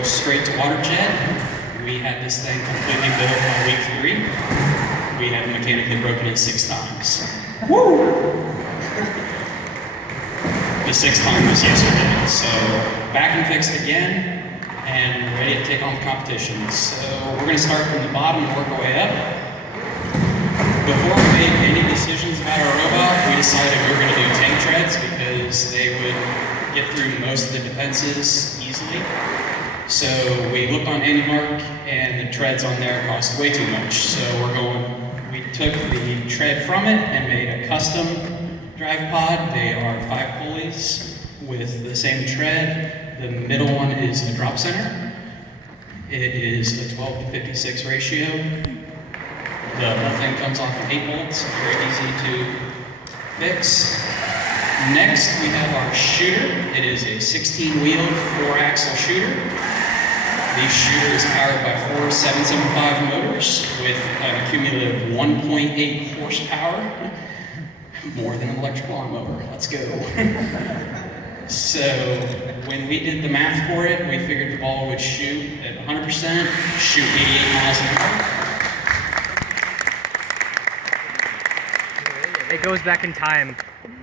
go straight to water jet. We had this thing completely built by week 3. We had mechanically broken it 6 times. Woo! The 6th time was yesterday. So back and fixed again, and we're ready to take on the competition. So we're going to start from the bottom and work our way up. Before we made any decisions about our robot, we decided we were going to do tank treads because they would get through most of the defenses easily. So we looked on AnyMark, and the treads on there cost way too much. So we took the tread from it and made a custom drive pod. They are 5 pulleys with the same tread. The middle one is the drop center. It is a 12 to 56 ratio. The whole thing comes off of 8 bolts, very easy to fix. Next, we have our shooter. It is a 16-wheeled, 4-axle shooter. The shooter is powered by 4 775 motors with an cumulative 1.8 horsepower. More than an electric lawnmower. Let's go. So, when we did the math for it, we figured the ball would shoot at 100%, shoot 88 miles an hour. It goes back in time.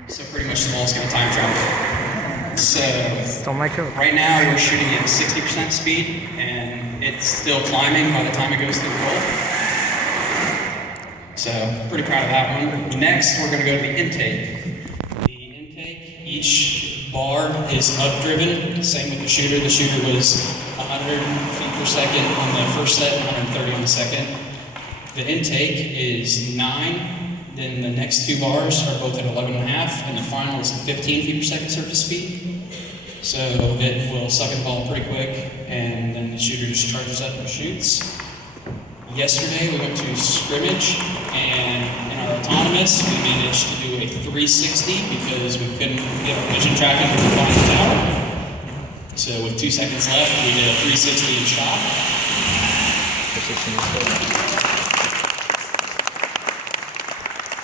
So pretty much the ball's going to time travel. So Stole my joke. Right now we're shooting at 60% speed, and it's still climbing by the time it goes through the goal. So pretty proud of that one. Next, we're going to go to the intake. The intake, each bar is updriven. Same with the shooter. The shooter was 100 feet per second on the first set, 130 on the second. The intake is 9. Then the next 2 bars are both at 11.5, and the final is at 15 feet per second surface speed. So it will suck at the ball pretty quick, and then the shooter just charges up and shoots. Yesterday we went to scrimmage, and in our autonomous we managed to do a 360 because we couldn't get our vision tracking to find the tower. So with 2 seconds left, we did a 360 and shot.